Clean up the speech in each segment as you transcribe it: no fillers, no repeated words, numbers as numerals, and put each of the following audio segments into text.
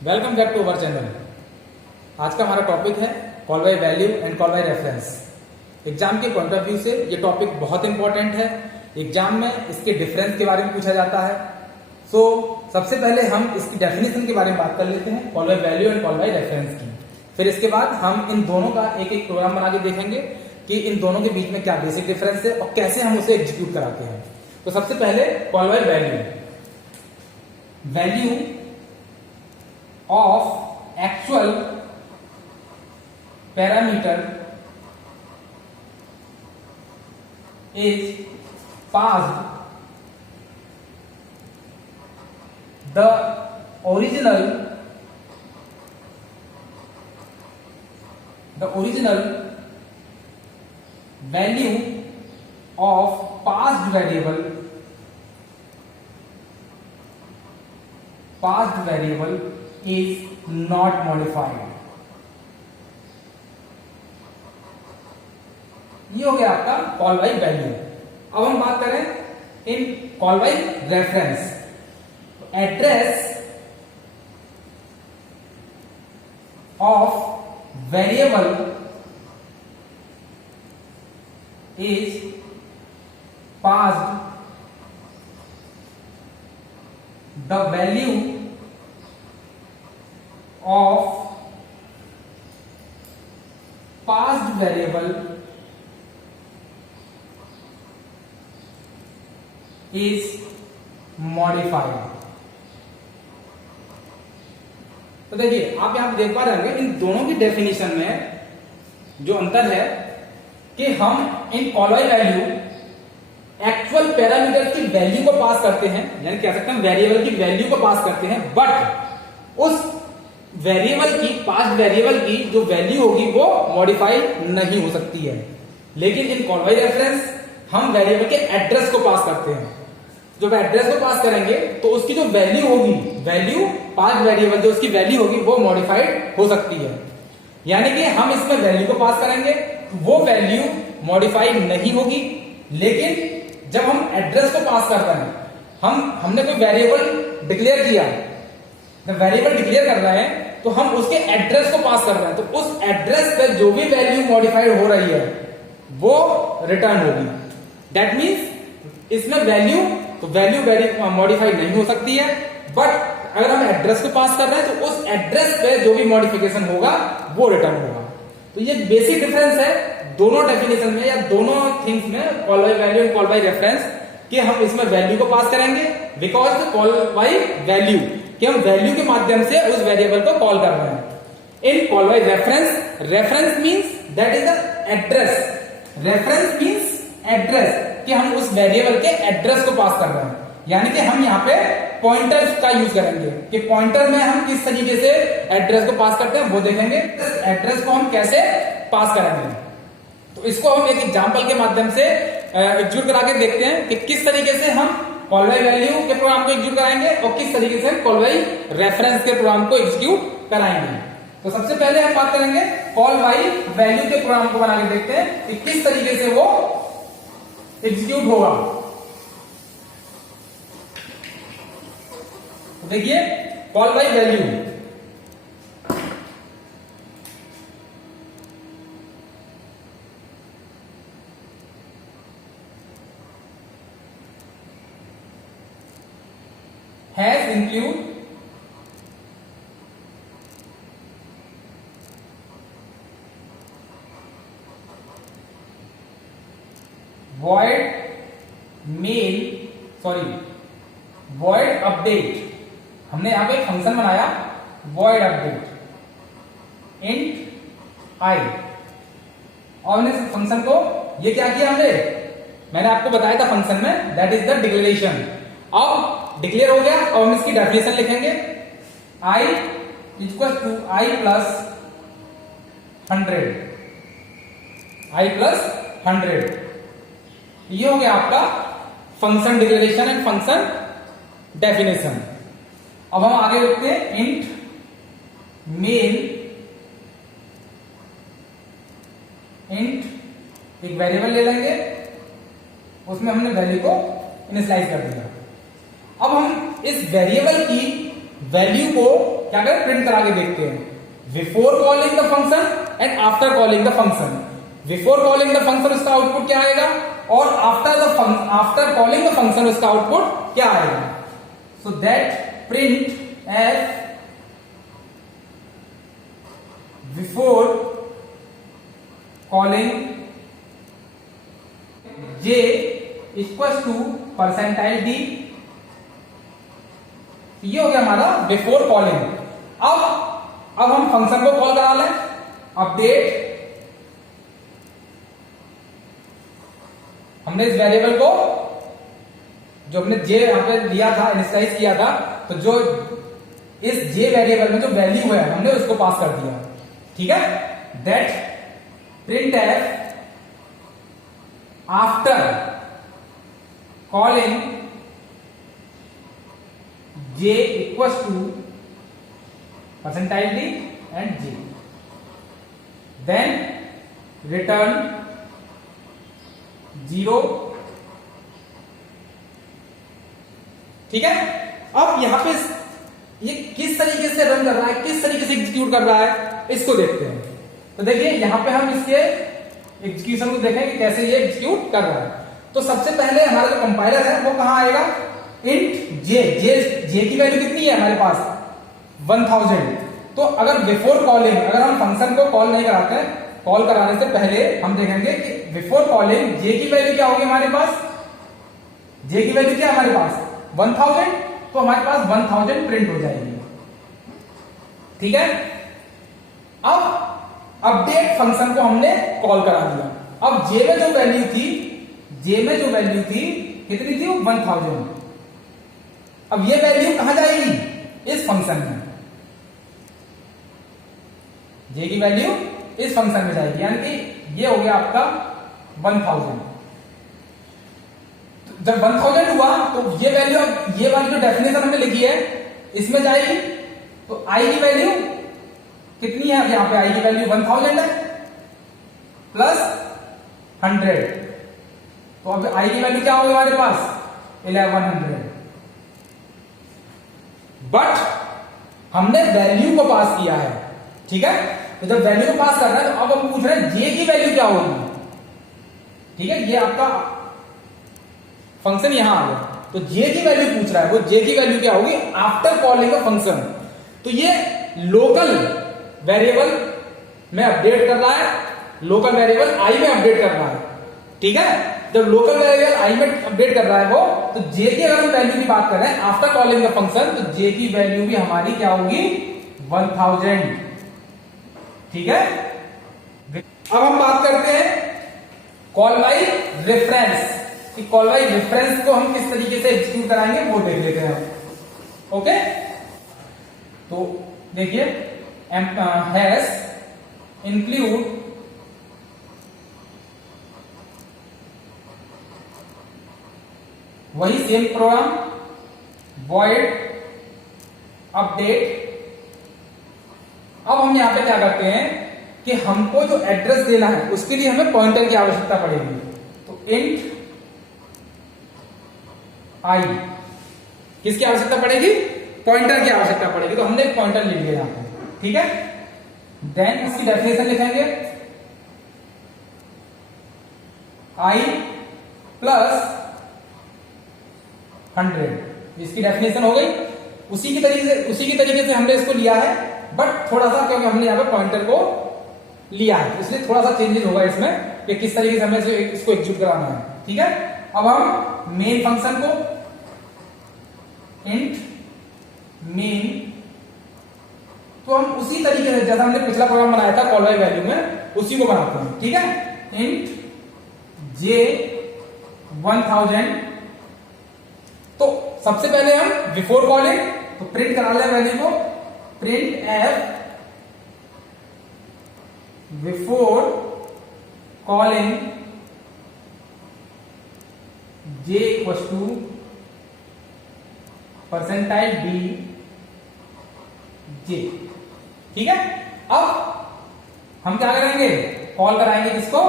Welcome back to our channel. आज का हमारा टॉपिक है call by value and call by reference. Exam के पॉइंट ऑफ व्यू से ये टॉपिक बहुत इंपॉर्टेंट है। एग्जाम में इसके डिफरेंस के बारे में पूछा जाता है। सबसे पहले हम इसकी डेफिनेशन के बारे में बात कर लेते हैं, call by value and call by reference की। फिर इसके बाद हम इन दोनों का एक एक प्रोग्राम बना के देखेंगे कि इन दोनों के बीच में क्या बेसिक डिफरेंस है और कैसे हम उसे एग्जीक्यूट कराते हैं। तो सबसे पहले call by value of actual parameter is passed the original value of passed variable is not modified। ये हो गया आपका कॉल बाय वैल्यू। अब हम बात करें in call by reference. Address of variable is passed the value of passed variable is modified। तो देखिए आप यहां देख पा रहे होंगे इन दोनों की डेफिनेशन में जो अंतर है कि हम in call by value actual parameter की वैल्यू को पास करते हैं, यानी कह सकते हैं वेरिएबल की वैल्यू को पास करते हैं, बट उस वेरिएबल की पास्ट वेरिएबल की जो वैल्यू होगी वो मॉडिफाई नहीं हो सकती है। लेकिन इन कॉल बाय रेफरेंस हम वेरिएबल के एड्रेस को पास करते हैं। जब एड्रेस को पास करेंगे तो उसकी जो वैल्यू होगी, वैल्यू पास्ट वेरिएबल जो उसकी वैल्यू होगी वो मॉडिफाइड हो सकती है। यानी कि हम इसमें वैल्यू को पास करेंगे वो वैल्यू मॉडिफाइड नहीं होगी। लेकिन जब हम एड्रेस को पास कर रहे हैं, हमने कोई वेरिएबल डिक्लेयर किया, वेरिएबल डिक्लेयर कर रहे हैं तो हम उसके एड्रेस को पास कर रहे हैं, तो उस एड्रेस पे जो भी वैल्यू मॉडिफाइड हो रही है वो रिटर्न होगी। दैट मींस इसमें वैल्यू मॉडिफाइड नहीं हो सकती है, बट अगर हम एड्रेस को पास कर रहे हैं तो उस एड्रेस पे जो भी मॉडिफिकेशन होगा वो रिटर्न होगा। तो ये बेसिक डिफरेंस है दोनों डेफिनेशन में या दोनों थिंग्स में, call by value and call by reference, कि हम इसमें वैल्यू को पास करेंगे बिकॉज कॉल बाय वैल्यू कि हम वैल्यू के माध्यम से उस वेरिएबल को कॉल कर रहे हैं। In call by reference means that is the address. Reference means address कि हम उस वेरिएबल के एड्रेस को पास कर रहे हैं। यानी कि हम यहाँ पे पॉइंटर का यूज करेंगे कि पॉइंटर में हम किस तरीके से एड्रेस को पास करते हैं वो देखेंगे। एड्रेस को हम कैसे पास करेंगे तो इसको हम एक एग्जांपल के माध्यम से एग्जीक्यूट करा के देखते हैं कि किस तरीके से हम कॉल बाय वैल्यू के प्रोग्राम को एग्जीक्यूट कराएंगे और किस तरीके से कॉल बाय रेफरेंस के प्रोग्राम को एग्जीक्यूट कराएंगे। तो सबसे पहले हम बात करेंगे कॉल बाय वैल्यू के प्रोग्राम को बना के देखते हैं कि किस तरीके से वो एग्जीक्यूट होगा। तो देखिए call by value has include void update। हमने यहां पे एक फंक्शन बनाया void update int I, और हमने इस फंक्शन को ये क्या किया मैंने आपको बताया था फंक्शन में दैट इज द डिक्लेरेशन। अब डिक्लेयर हो गया और हम इसकी डेफिनेशन लिखेंगे I equal to I plus 100। ये हो गया आपका function declaration and function definition. अब हम आगे लिखते हैं इंट मेन इंट एक वेरिएबल ले लेंगे, उसमें हमने वैल्यू को इनिशियलाइज कर दिया। अब हम इस वेरिएबल की वैल्यू को क्या करें, प्रिंट करा के देखते हैं। Before calling the function and after calling the function. Before calling the function उसका आउटपुट क्या आएगा, और आफ्टर कॉलिंग द फंक्शन उसका आउटपुट क्या आएगा। So that print f before calling j equal to percentile d। ये हो गया हमारा बिफोर कॉलिंग। अब हम फंक्शन को कॉल करा लें, अपडेट। हमने इस वेरिएबल को, जो हमने j यहां पे लिया था, इनिशियलाइज किया था, तो जो इस j वेरिएबल में जो वैल्यू है हमने उसको पास कर दिया, ठीक है। That print f after calling j equal to percentile d and j, then return 0। ठीक है। अब यहां पे ये किस तरीके से रन कर रहा है, किस तरीके से एग्जीक्यूट कर रहा है, इसको देखते हैं। तो देखिए यहां पे हम इसके एग्जीक्यूशन को देखें कि कैसे ये एग्जीक्यूट कर रहा है। तो सबसे पहले हमारा जो कंपाइलर है वो कहां आएगा, इंट जे की वैल्यू कितनी है हमारे पास, 1000। तो अगर बिफोर कॉलिंग, अगर हम फंक्शन को कॉल नहीं कराते हैं, कॉल कराने से पहले हम देखेंगे कि बिफोर कॉलिंग जे की वैल्यू क्या होगी हमारे पास, जे की वैल्यू क्या है हमारे पास 1000, तो हमारे पास 1000 प्रिंट हो जाएगी, ठीक है। अब अपडेट फंक्शन को हमने कॉल करा दिया। अब जे में जो वैल्यू थी, कितनी थी, वो 1000। अब ये वैल्यू कहां जाएगी, इस फंक्शन में, जे की वैल्यू इस फंक्शन में जाएगी, यानी कि ये हो गया आपका 1000। जब 1000 हुआ तो ये वैल्यू, अब ये वाली जो डेफिनेशन हमने लिखी है इसमें जाएगी। तो आई की वैल्यू कितनी है, अब यहां पे आई की वैल्यू 1000 है प्लस 100, तो अब आई की वैल्यू क्या होगी हमारे पास 1100। बट हमने वैल्यू को पास किया है, ठीक है। तो जब वैल्यू को पास कर रहा है तो अब हम पूछ रहे हैं जे की वैल्यू क्या होगी, ठीक है। ये आपका फंक्शन यहां आ गया, तो जे की वैल्यू पूछ रहा है, वो जे की वैल्यू क्या होगी आफ्टर कॉलिंग अ फंक्शन। तो ये लोकल वेरिएबल में अपडेट कर रहा है, लोकल वेरिएबल आई में अपडेट कर रहा है, ठीक है। जब लोकल वेरिएबल आई में अपडेट कर रहा है वो, तो जे की अगर हम वैल्यू की बात कर रहे हैं आफ्टर कॉलिंग द फंक्शन, तो जे की वैल्यू भी हमारी क्या होगी 1000, ठीक है। अब हम बात करते हैं कॉल बाई रेफरेंस, कि कॉल बाई रेफरेंस को हम किस तरीके से एग्जीक्यूट कराएंगे वो देख लेते हैं, ओके। तो देखिए हैश इंक्लूड वही सेम प्रोग्राम, वॉइड अपडेट। अब हम यहां पे क्या करते हैं कि हमको जो एड्रेस देना है उसके लिए हमें पॉइंटर की आवश्यकता पड़ेगी। तो इंट आई, किसकी आवश्यकता पड़ेगी, पॉइंटर की आवश्यकता पड़ेगी। तो हमने एक पॉइंटर ले लिया यहां पे, ठीक है। देन इसकी डेफिनेशन लिखेंगे, आई प्लस 100, इसकी डेफिनेशन हो गई। उसी की तरीके से हमने इसको लिया है, बट थोड़ा सा, क्योंकि हमने यहां पे पॉइंटर को लिया है इसलिए थोड़ा सा चेंजेस होगा इसमें कि किस तरीके से हमें इसको एग्जीक्यूट कराना है, ठीक है। अब हम मेन फंक्शन को इंट मेन, तो हम उसी तरीके से जैसा हमने पिछला प्रोग्राम बनाया था कॉल बाय वैल्यू में, उसी को बनाते हैं, ठीक है। इंट जे 1000। तो सबसे पहले हम बिफोर कॉलिंग, तो प्रिंट करा ले वैल्यू को, print f before calling j equal to percentile d j, ठीक है। अब हम क्या करेंगे, कॉल कराएंगे किसको,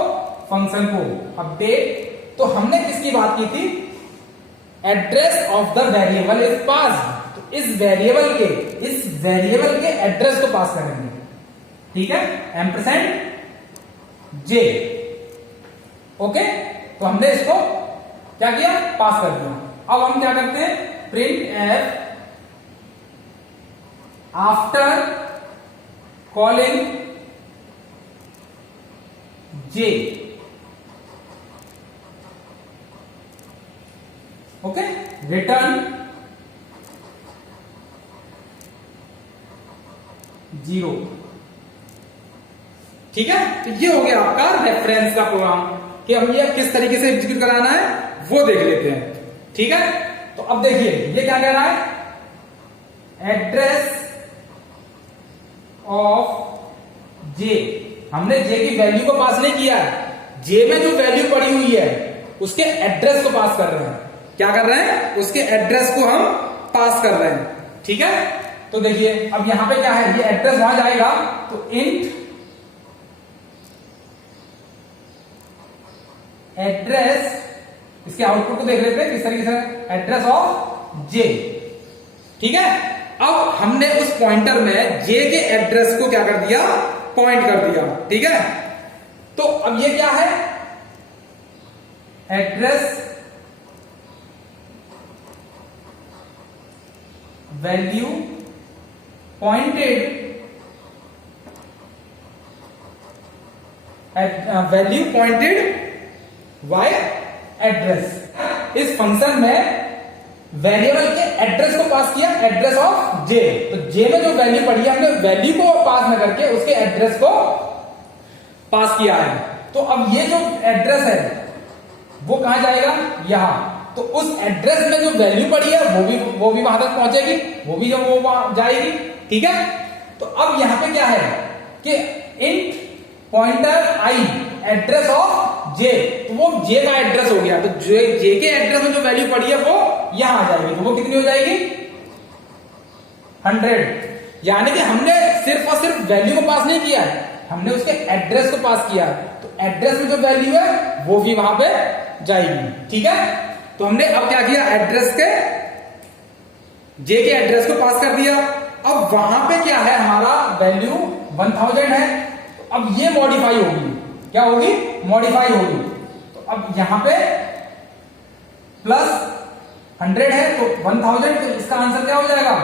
फंक्शन को, अपडेट। तो हमने किसकी बात की थी, address of the variable is pass, तो इस वेरिएबल के एड्रेस को पास करेंगे, ठीक है, एम्परसेंड जे। ओके, तो हमने इसको क्या किया, पास कर दिया। अब हम क्या करते हैं, print f after calling j. Okay, return 0। ठीक है, तो ये हो गया आपका रेफरेंस का प्रोग्राम कि हम ये किस तरीके से एग्जीक्यूट कराना है वो देख लेते हैं। ठीक है, तो अब देखिए ये क्या कह रहा है, एड्रेस ऑफ जे। हमने जे की वैल्यू को पास नहीं किया है, जे में जो वैल्यू पड़ी हुई है उसके एड्रेस को पास कर रहे हैं। क्या कर रहे हैं, उसके एड्रेस को हम पास कर रहे हैं। ठीक है, तो देखिए अब यहां पे क्या है, ये एड्रेस वहां जाएगा तो इंट एड्रेस, इसके आउटपुट को देख लेते हैं किस तरीके से, एड्रेस ऑफ जे। ठीक है, अब हमने उस पॉइंटर में जे के एड्रेस को क्या कर दिया, पॉइंट कर दिया। ठीक है, तो अब ये क्या है, address value pointed, value pointed bye address. इस फंक्शन में वेरिएबल के एड्रेस को पास किया, एड्रेस ऑफ जे। तो जे में जो वैल्यू पड़ी है हमने वैल्यू को पास न करके उसके एड्रेस को पास किया है। तो अब ये जो एड्रेस है वो कहां जाएगा, यहां। तो उस एड्रेस में जो वैल्यू पड़ी है वो भी वहां तक पहुंचेगी, वो भी जब वो वहां जाएगी। ठीक है, तो अब यहां पे क्या है कि int pointer i address of j, तो वो जे का एड्रेस हो गया। तो जे के एड्रेस में जो वैल्यू पड़ी है वो यहां आ जाएगी, तो वो कितनी हो जाएगी, 100। यानी कि हमने सिर्फ और सिर्फ वैल्यू को पास नहीं किया है, हमने उसके एड्रेस को पास किया है। तो एड्रेस में जो वैल्यू है वो भी वहां पे जाएगी। ठीक है, तो हमने अब क्या किया, एड्रेस के जे के एड्रेस को पास कर दिया। अब वहां पे क्या है, हमारा वैल्यू 1000 है। तो अब ये मॉडिफाई होगी, क्या होगी, मॉडिफाई होगी। तो अब यहां पे प्लस 100 है तो 1000, तो इसका आंसर क्या हो जाएगा,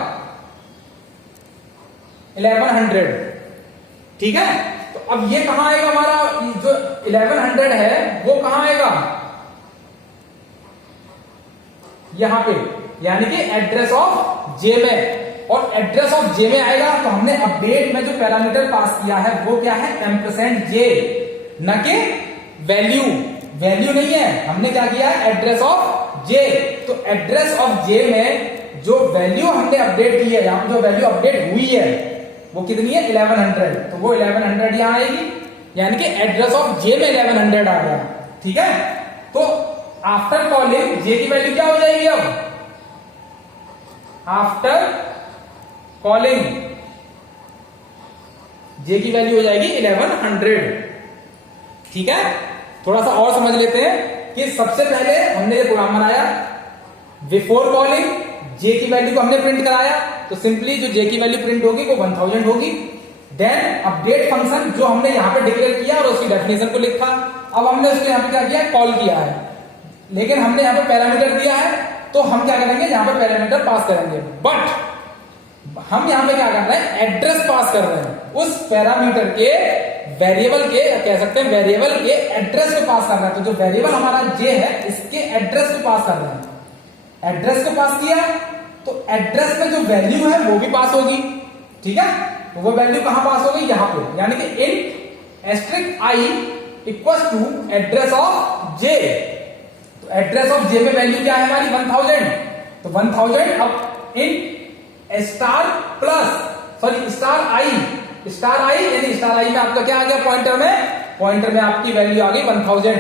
1100। ठीक है, तो अब ये कहां आएगा, हमारा जो 1100 है वो कहां आएगा, यहां पे, यानी कि एड्रेस ऑफ जे में। और एड्रेस ऑफ जे में आएगा तो हमने अपडेट में जो पैरामीटर पास किया है वो क्या है, एम्परसेंड जे, न कि वैल्यू। वैल्यू नहीं है, हमने क्या किया है, एड्रेस ऑफ जे। तो एड्रेस ऑफ जे में जो वैल्यू हमने अपडेट की है, यहां पर जो वैल्यू अपडेट हुई है वो कितनी है, 1100। तो वो 1100 यहां आएगी, यानी कि एड्रेस ऑफ जे में 1100 आ गया। ठीक है, तो आफ्टर कॉलिंग जे की वैल्यू क्या हो जाएगी, अब आफ्टर कॉलिंग जे की वैल्यू हो जाएगी 1100। ठीक है, थोड़ा सा और समझ लेते हैं कि सबसे पहले हमने ये प्रोग्राम बनाया, बिफोर कॉलिंग जे की वैल्यू को हमने प्रिंट कराया, तो सिंपली जो जे की वैल्यू प्रिंट होगी वो 1000 होगी। देन अपडेट फंक्शन जो हमने यहां पे डिक्लेयर किया और उसकी डेफिनेशन को लिखा। अब हमने उसको यहां पे क्या किया, कॉल किया है, लेकिन हमने यहां पे पैरामीटर दिया है, तो हम क्या करेंगे, यहां पे पैरामीटर पास करेंगे। बट हम यहां पे क्या कर रहे हैं, एड्रेस पास कर रहे हैं, उस पैरामीटर के वेरिएबल के, कह सकते हैं वेरिएबल के एड्रेस को पास कर रहे हैं। तो जो वेरिएबल हमारा जे है इसके एड्रेस को पास कर रहे हैं। एड्रेस को पास किया तो एड्रेस में जो वैल्यू है वो भी पास होगी। ठीक है, तो वो वैल्यू कहां पास होगी, यहां पे, यानी कि int asterisk i equal to address of j. तो एड्रेस ऑफ जे में वैल्यू क्या है हमारी, 1000। तो 1000 अब int star plus, sorry star i यानी स्टार आई में आपका क्या आ गया, पॉइंटर में आपकी वैल्यू आ गई 1000।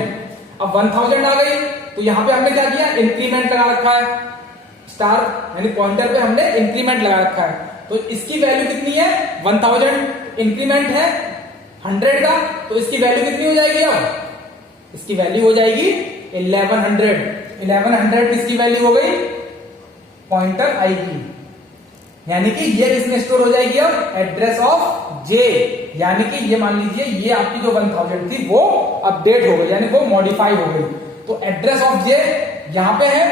अब 1000 आ गई तो यहां पे हमने क्या किया, इंक्रीमेंट लगा रखा है, स्टार यानी पॉइंटर पे हमने इंक्रीमेंट लगा रखा है। तो इसकी वैल्यू कितनी है, 1000, इंक्रीमेंट है 100 का, तो इसकी वैल्यू कितनी हो जाएगी, अब इसकी वैल्यू हो जाएगी 1100। 1100 किसकी वैल्यू हो गई, पॉइंटर आई की। यानी कि ये किसमें स्टोर हो जाएगी अब, एड्रेस ऑफ जे, यानी कि ये मान लीजिए ये आपकी जो 1000 थी वो अपडेट हो गई, यानी वो मॉडिफाई हो गई। तो एड्रेस ऑफ जे यहां पे है,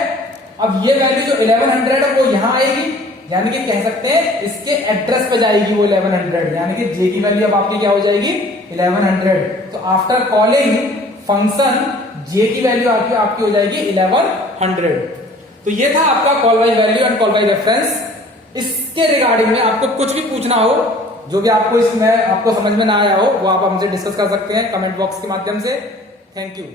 अब ये वैल्यू जो 1100 है वो यहां आएगी, यानी कि कह सकते हैं इसके एड्रेस पे जाएगी वो 1100, यानी कि जे की वैल्यू अब आपकी क्या हो जाएगी 1100। तो आफ्टर कॉलिंग फंक्शन जे की वैल्यू आपकी हो जाएगी 1100। तो ये था आपका call by value and call by reference. इसके रिगार्डिंग में आपको कुछ भी पूछना हो, जो भी आपको इसमें आपको समझ में ना आया हो, वो आप हमसे डिस्कस कर सकते हैं कमेंट बॉक्स के माध्यम से। Thank you.